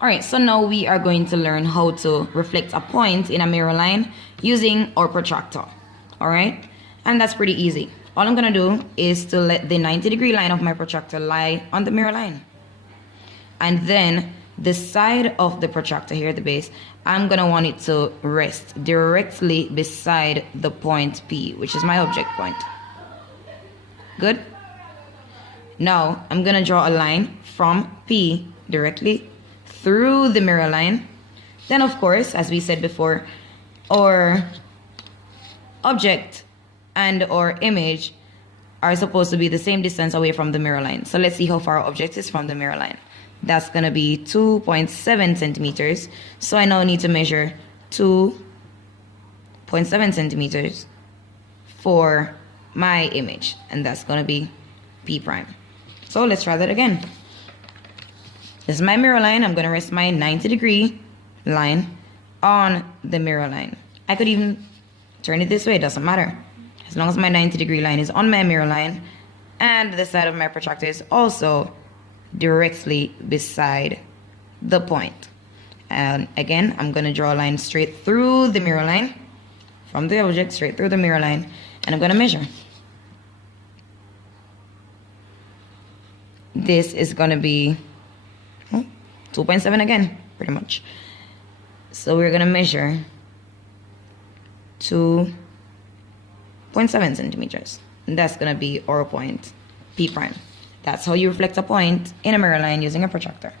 Alright, so now we are going to learn how to reflect a point in a mirror line using our protractor. Alright, and that's pretty easy. All I'm going to do is to let the 90-degree line of my protractor lie on the mirror line. And then the side of the protractor here at the base, I'm going to want it to rest directly beside the point P, which is my object point. Good? Now, I'm going to draw a line from P directly through the mirror line. Then, of course, as we said before, our object and our image are supposed to be the same distance away from the mirror line. So let's see how far our object is from the mirror line. That's going to be 2.7 centimeters. So I now need to measure 2.7 centimeters for my image. And that's going to be P prime. So let's try that again. This is my mirror line. I'm going to rest my 90-degree line on the mirror line. I could even turn it this way. It doesn't matter. As long as my 90-degree line is on my mirror line and the side of my protractor is also directly beside the point. And again, I'm going to draw a line straight through the mirror line, from the object straight through the mirror line, and I'm going to measure. This is going to be 2.7 again, pretty much. So we're going to measure 2.7 centimeters. And that's going to be our point P prime. That's how you reflect a point in a mirror line using a protractor.